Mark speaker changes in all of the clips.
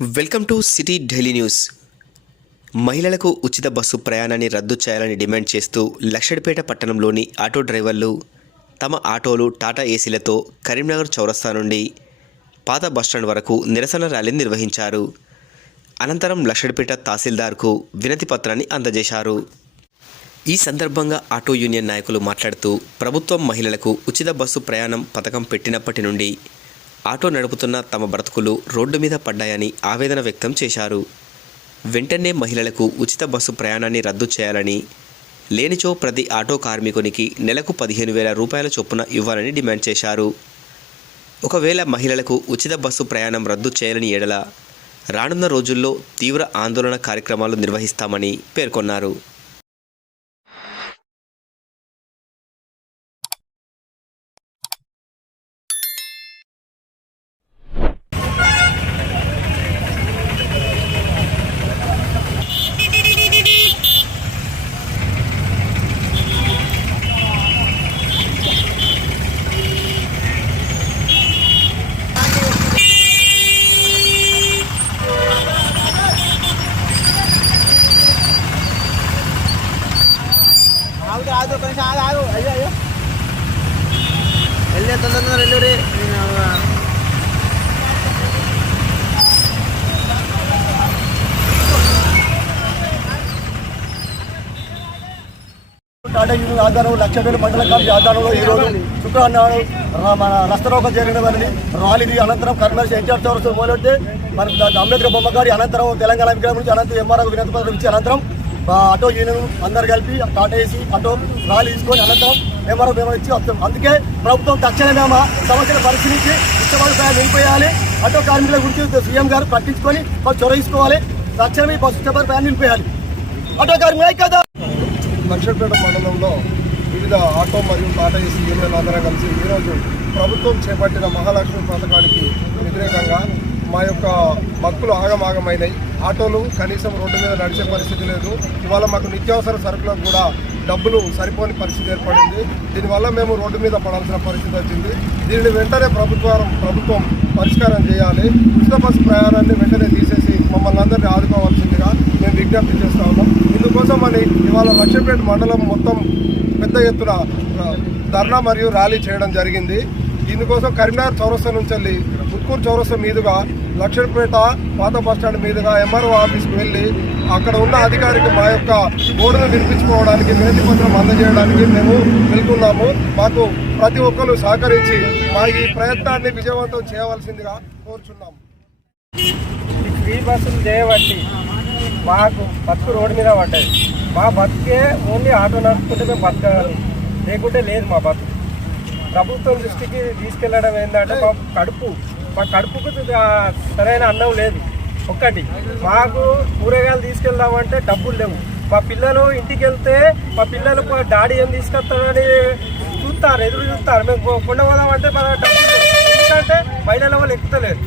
Speaker 1: Welcome to city daily news. మహిళలకు ఉచిత bus ప్రయాణాన్ని రద్దు చేయాలని డిమాండ్ చేస్తూ లక్షడిపేట పట్టణంలోని ఆటో డ్రైవర్లు తమ ఆటోలు టాటా ఏసీలతో కరీంనగర్ చౌరస్తా నుండి పాత బస్టాండ్ వరకు నిరసన ర్యాలీని నిర్వహించారు. అనంతరం లక్షడిపేట తహసీల్దార్కు వినతి పత్రాన్ని అందజేశారు. ఈ సందర్భంగా ఆటో యూనియన్ నాయకులు మాట్లాడుతూ ప్రభుత్వం మహిళలకు ఉచిత బస్సు ప్రయాణం పథకం పెట్టినప్పటి నుండి ఆటో నడుపుతున్న తమ బ్రతుకులు రోడ్డు మీద పడ్డాయని ఆవేదన వ్యక్తం చేశారు. వెంటనే మహిళలకు ఉచిత బస్సు ప్రయాణాన్ని రద్దు చేయాలని లేనిచో ప్రతి ఆటో కార్మికునికి నెలకు పదిహేను వేల రూపాయల చొప్పున ఇవ్వాలని డిమాండ్ చేశారు. ఒకవేళ మహిళలకు ఉచిత బస్సు ప్రయాణం రద్దు చేయాలని ఎడల రానున్న రోజుల్లో తీవ్ర ఆందోళన కార్యక్రమాలు నిర్వహిస్తామని పేర్కొన్నారు.
Speaker 2: ఆగు ఆగు కొంచెం ఆగు ఆగు. అయ్యో అయ్యో. వెళ్ళే తొందరగా వెళ్ళు రే
Speaker 3: టాటా యూనియన్ ఆధ్వర్యంలో లక్ష వేల మండల కమిటీ ఆధారంలో ఈ రోజు శుక్రవారం మన నష్టరోగం జరిగిన వారిని ర్యాలీది అనంతరం కర్నూలు ఎన్టీఆర్ చౌరస్ మొదలెడితే మన అంబేద్కర్ బొమ్మగారి అనంతరం తెలంగాణ విగ్రహం నుంచి అనంతరం ఎంఆర్ఓ వినతి పత్రం ఇచ్చి అనంతరం ఆటో యూనియన్ అందరు కలిపి టాటా ఏసీ ఆటో ర్యాలీ తీసుకొని అనంతరం ఎంఆర్ఓ మేము ఇచ్చి వస్తాం అందుకే ప్రభుత్వం తక్షణమే మా సమస్యను పరిశీలించి ఇష్టపడి నిలిపేయాలి ఆటో కార్మికుల గురించి సీఎం గారు పట్టించుకొని వాళ్ళు చొరవించుకోవాలి తక్షణమే బస్సు ఇష్టపడి ప్రయాణం నిలిపేయాలి ఆటో కార్మికులు కదా
Speaker 4: లక్షపేట మండలంలో వివిధ ఆటో మరియు టాటా ఏసీ యూనియన్ అందరం కలిసి ఈరోజు ప్రభుత్వం చేపట్టిన మహాలక్ష్మి పథకానికి వ్యతిరేకంగా మా యొక్క భక్తులు ఆగమాగమైనాయి ఆటోలు కనీసం రోడ్డు మీద నడిచే పరిస్థితి లేదు. ఇవాళ మాకు నిత్యావసర సరుకులకు కూడా డబ్బులు సరిపోని పరిస్థితి ఏర్పడింది. దీనివల్ల మేము రోడ్డు మీద పడాల్సిన పరిస్థితి వచ్చింది. దీనిని వెంటనే ప్రభుత్వం ప్రభుత్వం పరిష్కారం చేయాలి. ఉచిత బస్సు ప్రయాణాన్ని వెంటనే తీసేసి మమ్మల్ని అందరినీ ఆదుకోవాల్సిందిగా మేము విజ్ఞప్తి చేస్తా ఉన్నాం. ఇందుకోసం అని ఇవాళ లక్ష్మీపేట మండలం మొత్తం పెద్ద ఎత్తున ధర్నా మరియు ర్యాలీ చేయడం జరిగింది. ఇందుకోసం కరీంనగర్ చౌరస్తా నుంచి వెళ్ళి ముత్కూరు చౌరస్తా మీదుగా లక్ష్మీపేట పాత బస్టాండ్ మీదుగా ఎంఆర్ఓ ఆఫీస్కి వెళ్ళి అక్కడ ఉన్న అధికారికి మా యొక్క బోర్డును వినిపించుకోవడానికి వినతి పత్రం అందజేయడానికి మేము వెళ్తున్నాము. మాకు ప్రతి ఒక్కరు సహకరించి మా ఈ ప్రయత్నాన్ని విజయవంతం చేయవలసిందిగా కోరుచున్నాము.
Speaker 5: ఈ ఫ్రీ బస్సులు చేయబట్టి మాకు బతుకు రోడ్డు మీద పడ్డది. మా బతుకే ఓన్లీ ఆటో నడుపుకుంటే మేము బతకాలి. లేకుంటే లేదు మా బతుకు ప్రభుత్వం దృష్టికి తీసుకెళ్ళడం ఏంటంటే మా కడుపు. మా కడుపుకు సరైన అన్నం లేదు. ఒక్కటి మాకు కూరగాయలు తీసుకెళ్దామంటే డబ్బులు లేవు. మా పిల్లలు ఇంటికి వెళ్తే మా పిల్లలు పో- డాడీ ఏం తీసుకొస్తాడని చూస్తారు ఎదురు చూస్తారు. మేము కొండ పోదామంటే మన డబ్బులు ఎందుకంటే మహిళల వాళ్ళు ఎక్కుతలేరు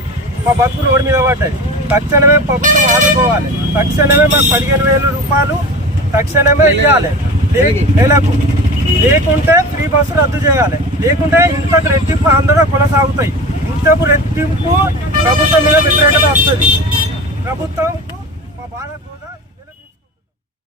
Speaker 5: మా బతుకులు రోడ్డు మీద పడ్డాయి తక్షణమే ప్రభుత్వం ఆదుకోవాలి. తక్షణమే మాకు పదిహేను వేల రూపాయలు తక్షణమే ఇవ్వాలి. నెలకు. లేకుంటే ఫ్రీ బస్సు రద్దు చేయాలి. లేకుంటే ఇంతకు రెట్టింపు ఆందోళన కొనసాగుతాయి. రెట్టింపు రెట్టింపు ప్రభుత్వం మీద వ్యతిరేకత వస్తుంది. ప్రభుత్వం మా బాధ కూడా